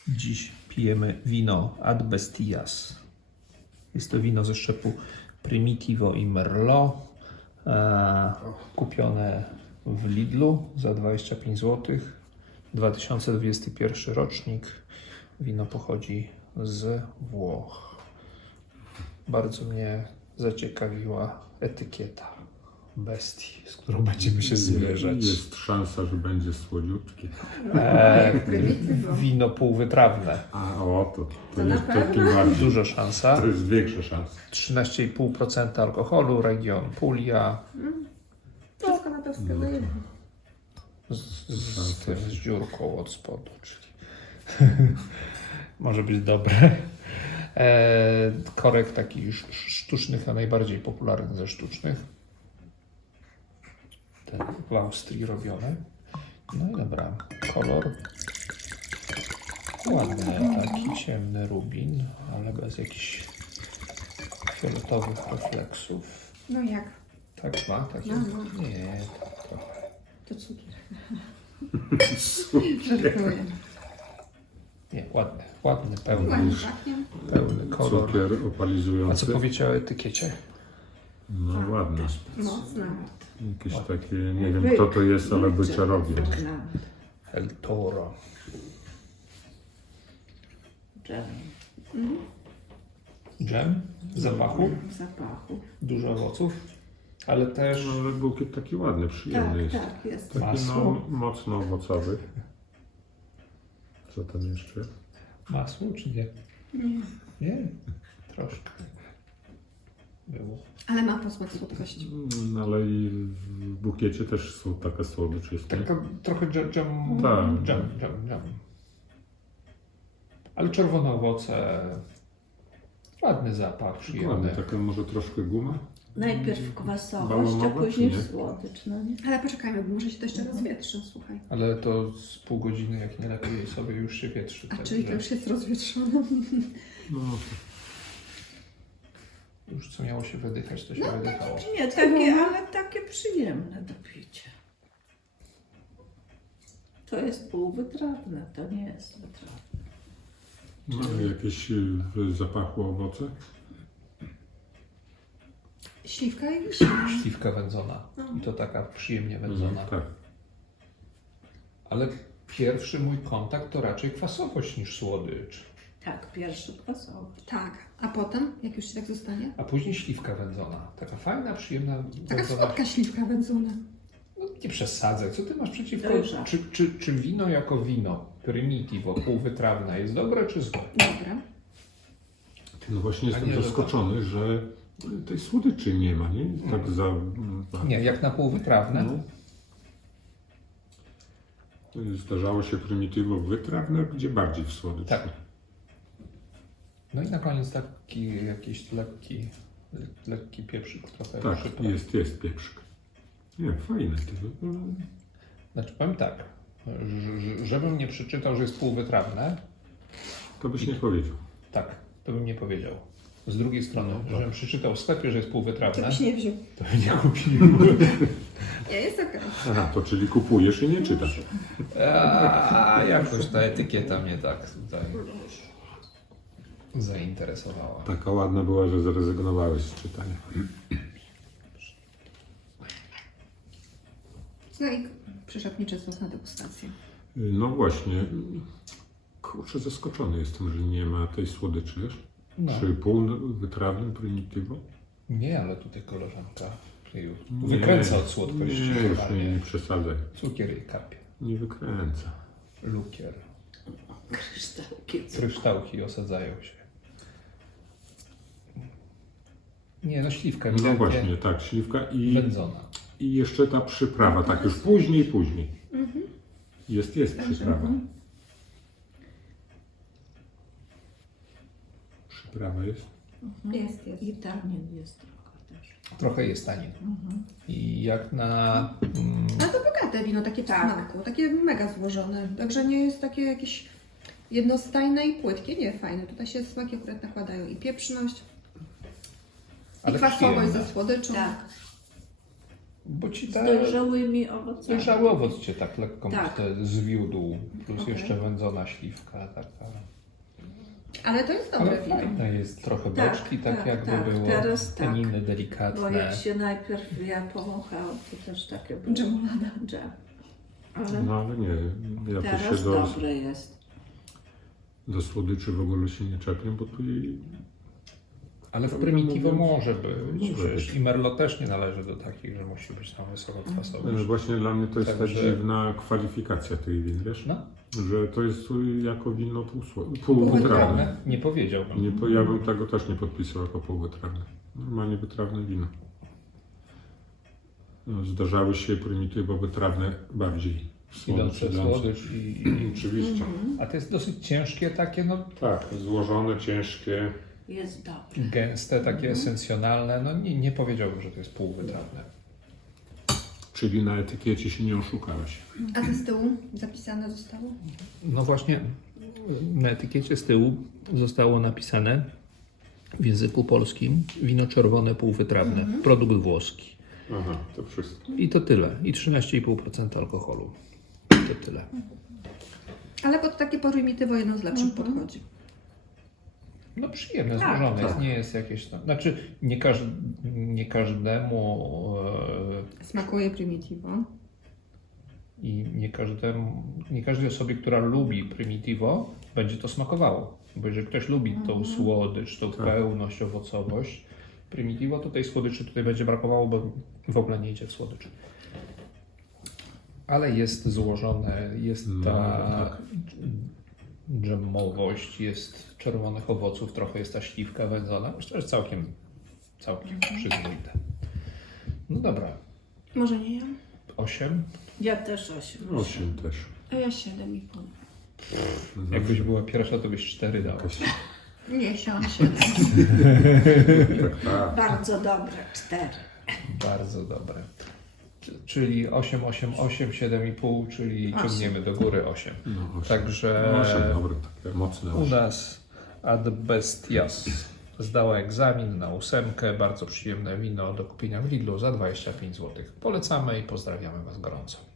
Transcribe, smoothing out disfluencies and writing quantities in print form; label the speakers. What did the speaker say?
Speaker 1: Dziś pijemy wino Ad Bestias. Jest to wino ze szczepu Primitivo i Merlot, kupione w Lidlu za 25 zł. 2021 rocznik. Wino pochodzi z Włoch. Bardzo mnie zaciekawiła etykieta bestii, z którą będziemy się zmierzać.
Speaker 2: Jest szansa, że będzie słodziutkie.
Speaker 1: Wino półwytrawne.
Speaker 2: A o, to
Speaker 3: To
Speaker 2: jest
Speaker 3: na
Speaker 2: taki
Speaker 3: pewno.
Speaker 2: bardziej.
Speaker 1: Duża szansa.
Speaker 2: To jest większa szansa.
Speaker 1: 13,5% alkoholu, region Puglia.
Speaker 3: Wszystko na to wskazuje.
Speaker 1: Z dziurką od spodu, czyli może być dobre. Korek taki sztucznych, a najbardziej popularny ze sztucznych. Ten w Austrii robiony. No i dobra, kolor ładny, taki ciemny rubin, ale bez jakichś fioletowych refleksów.
Speaker 3: No jak?
Speaker 1: Tak ma? Takie?
Speaker 3: No, no.
Speaker 1: Nie, trochę.
Speaker 3: To cukier.
Speaker 2: Super.
Speaker 3: Żartuję.
Speaker 1: Nie, ładny, pełny,
Speaker 3: Ładnie pachnie.
Speaker 1: pełny kolor.
Speaker 2: Cukier
Speaker 1: A co
Speaker 2: opalizujący.
Speaker 1: powiecie o etykiecie?
Speaker 2: No ładne.
Speaker 3: Mocno.
Speaker 2: Jakieś takie, nie wiem kto to jest, ale byczarowie.
Speaker 1: El Toro. Dżem w zapachu,
Speaker 3: W zapachu.
Speaker 1: dużo owoców, ale też
Speaker 2: No, ale bukiet taki ładny, przyjemny jest.
Speaker 3: Tak, jest.
Speaker 2: Taki
Speaker 1: Masło.
Speaker 2: no, mocno owocowy. Co tam jeszcze?
Speaker 1: masło, czy nie?
Speaker 3: Nie.
Speaker 1: Nie, troszkę było.
Speaker 3: Ale ma posmak słodkości.
Speaker 2: Ale i w bukiecie też są takie słodycz jest, nie?
Speaker 1: Taka trochę dżem,
Speaker 2: Tak.
Speaker 1: dżem. Ale czerwone owoce, ładny zapach,
Speaker 2: Ładny,
Speaker 1: przyjemny.
Speaker 2: taka może troszkę guma?
Speaker 4: Najpierw kwasowość, a
Speaker 2: Bałonowe,
Speaker 4: później
Speaker 2: czy nie?
Speaker 4: słodycz, no nie?
Speaker 3: Ale poczekajmy, bo może się to jeszcze rozwietrzy, słuchaj.
Speaker 1: Ale to z pół godziny, jak nie lepiej jej sobie, już się wietrzy.
Speaker 3: A
Speaker 1: także
Speaker 3: czyli to już jest rozwietrzone.
Speaker 2: No,
Speaker 1: już co miało się wydychać, to się wydychało.
Speaker 4: Nie, takie, ale takie przyjemne do picia. To jest półwytrawne, to nie jest wytrawne.
Speaker 2: no jakieś w zapachu owoce?
Speaker 3: Śliwka i wiśnia.
Speaker 1: Śliwka wędzona. I to taka przyjemnie wędzona.
Speaker 2: Tak.
Speaker 1: Ale pierwszy mój kontakt to raczej kwasowość niż słodycz.
Speaker 4: Tak, pierwszy kwasowy.
Speaker 3: Tak. A potem, jak już się tak zostanie?
Speaker 1: A później śliwka wędzona. Taka fajna, przyjemna
Speaker 3: Taka
Speaker 1: wędzona.
Speaker 3: słodka śliwka wędzona.
Speaker 1: No, nie przesadzaj. Co ty masz przeciwko?
Speaker 4: Ryża.
Speaker 1: Czy wino jako wino, primitivo, półwytrawne jest dobre czy złe?
Speaker 3: Dobra.
Speaker 2: No właśnie
Speaker 1: A
Speaker 2: jestem
Speaker 1: nie, że
Speaker 2: zaskoczony, że tej słodyczy nie ma, nie? Tak za...
Speaker 1: Nie, jak na półwytrawne.
Speaker 2: No. Zdarzało się prymitywo wytrawne, gdzie bardziej w słodycz.
Speaker 1: Tak. No i na koniec taki jakiś lekki pieprzyk trochę.
Speaker 2: Tak,
Speaker 1: przypraw.
Speaker 2: jest pieprzyk. Nie, fajne.
Speaker 1: Znaczy powiem tak, żebym nie przeczytał, że jest półwytrawne,
Speaker 2: To byś nie powiedział.
Speaker 1: tak, to bym nie powiedział. Z drugiej strony, żebym przeczytał w sklepie, że jest półwytrawne,
Speaker 3: To byś nie wziął.
Speaker 1: to bym nie kupił.
Speaker 3: Nie, jest okej.
Speaker 2: Aha, to czyli kupujesz i nie czytasz.
Speaker 1: A jakoś ta etykieta mnie tak tutaj zainteresowała.
Speaker 2: Taka ładna była, że zrezygnowałeś z czytania.
Speaker 3: No i przyszedł Czesław na degustację.
Speaker 2: No właśnie. Kurczę, zaskoczony jestem, że nie ma tej słodyczy, wiesz?
Speaker 1: No.
Speaker 2: Przy półwytrawnym prymitywo.
Speaker 1: Nie, ale tutaj koleżanka wykręca od słodkości.
Speaker 2: Nie, już nie
Speaker 1: totalnie.
Speaker 2: przesadzaj.
Speaker 1: Cukier i kapie.
Speaker 2: Nie wykręca.
Speaker 1: Lukier.
Speaker 4: Kryształki.
Speaker 1: Kryształki osadzają się. Nie, no śliwka
Speaker 2: No
Speaker 1: ewidentnie
Speaker 2: właśnie, tak, śliwka
Speaker 1: wędzona.
Speaker 2: i jeszcze ta przyprawa, tak już później. Jest przyprawa. Przyprawa jest?
Speaker 3: Jest.
Speaker 4: I tanin jest trochę też.
Speaker 1: Trochę jest tanin. I jak na...
Speaker 3: Ale to bogate wino, takie w
Speaker 4: Tak.
Speaker 3: smaku, takie mega złożone. Także nie jest takie jakieś jednostajne i płytkie. Nie, fajne. Tutaj się smaki akurat nakładają. I pieprzność, i
Speaker 1: Ale
Speaker 3: kwasowość
Speaker 1: przyjemne.
Speaker 3: ze słodyczą.
Speaker 4: Tak.
Speaker 1: Bo ci
Speaker 4: Z
Speaker 1: te
Speaker 4: dojrzałymi owocami.
Speaker 1: dojrzały owoc cię tak lekko
Speaker 4: Tak.
Speaker 1: zwiódł, plus
Speaker 3: Okej.
Speaker 1: jeszcze wędzona śliwka taka.
Speaker 3: Ale to jest
Speaker 1: Ale
Speaker 3: dobre wino.
Speaker 1: fajne jest, trochę
Speaker 4: Tak,
Speaker 1: boczki, tak,
Speaker 4: tak,
Speaker 1: jakby
Speaker 4: tak.
Speaker 1: było,
Speaker 4: Teraz tak.
Speaker 1: taniny
Speaker 4: Bo
Speaker 1: delikatne.
Speaker 4: jak się najpierw ja powąchałam, to też takie było.
Speaker 3: Dżemolada.
Speaker 4: Dżem. Ale
Speaker 2: No ale nie, ja tu
Speaker 4: teraz
Speaker 2: się
Speaker 4: dobre jest.
Speaker 2: do słodyczy w ogóle się nie czepię, bo tu jej
Speaker 1: Ale w
Speaker 2: No,
Speaker 1: Primitivo
Speaker 2: no,
Speaker 1: może być,
Speaker 2: może
Speaker 1: przecież
Speaker 2: być.
Speaker 1: i Merlot też nie należy do takich, że musi być tam wysoko kwasowość.
Speaker 2: właśnie dla mnie to jest ta
Speaker 1: Także-
Speaker 2: dziwna kwalifikacja tych win, wiesz?
Speaker 1: No,
Speaker 2: Że to jest jako wino półwytrawne.
Speaker 1: wytrawne? Nie powiedziałbym.
Speaker 2: Ja bym tego też nie podpisał jako półwytrawne. Normalnie wytrawne wino. No, zdarzały się Primitivo wytrawne bardziej.
Speaker 1: Idące w słodycz
Speaker 2: Oczywiście.
Speaker 1: A to jest dosyć ciężkie takie, no
Speaker 2: Tak, złożone, ciężkie.
Speaker 4: Jest dobre.
Speaker 1: gęste, takie esencjonalne, no nie powiedziałbym, że to jest półwytrawne.
Speaker 2: Czyli na etykiecie się nie oszukałeś.
Speaker 3: A to z tyłu zapisane zostało?
Speaker 1: No właśnie, na etykiecie z tyłu zostało napisane w języku polskim wino czerwone półwytrawne, produkt włoski.
Speaker 2: Aha, to wszystko.
Speaker 1: I to tyle. I 13,5% alkoholu. To tyle.
Speaker 3: Ale pod takie Primitivo jedno z lepszych podchodzi.
Speaker 1: No przyjemne,
Speaker 4: Tak,
Speaker 1: złożone jest,
Speaker 2: tak.
Speaker 1: nie jest jakieś tam... Znaczy nie każdemu
Speaker 3: Smakuje Primitivo.
Speaker 1: i nie każdej osobie, która lubi Primitivo, będzie to smakowało. Bo jeżeli ktoś lubi tą słodycz, tą pełność, owocowość Primitivo, to tej słodyczy tutaj będzie brakowało, bo w ogóle nie idzie w słodycz. Ale jest złożone, jest
Speaker 2: No,
Speaker 1: ta
Speaker 2: tak.
Speaker 1: dżemowość, jest czerwonych owoców, trochę jest ta śliwka wędzona. Myślę, że całkiem przyzwoite. No dobra,
Speaker 3: Może nie ja?
Speaker 1: 8.
Speaker 4: Ja też 8.
Speaker 2: 8 też.
Speaker 3: A ja 7,5.
Speaker 1: Jakbyś była pierwsza, to byś 4 dała.
Speaker 2: Jakaś...
Speaker 3: Nie, 7.
Speaker 2: Tak, tak.
Speaker 4: Bardzo dobre. 4.
Speaker 1: Bardzo dobre. Czyli 8, 8, 8, 7,5, czyli
Speaker 3: 8.
Speaker 1: ciągniemy do góry 8.
Speaker 2: No, 8.
Speaker 1: Także
Speaker 2: 8, dobre, takie mocne
Speaker 1: u
Speaker 2: 8.
Speaker 1: nas Ad Bestias zdała egzamin na 8. Bardzo przyjemne wino do kupienia w Lidlu za 25 zł. Polecamy i pozdrawiamy Was gorąco.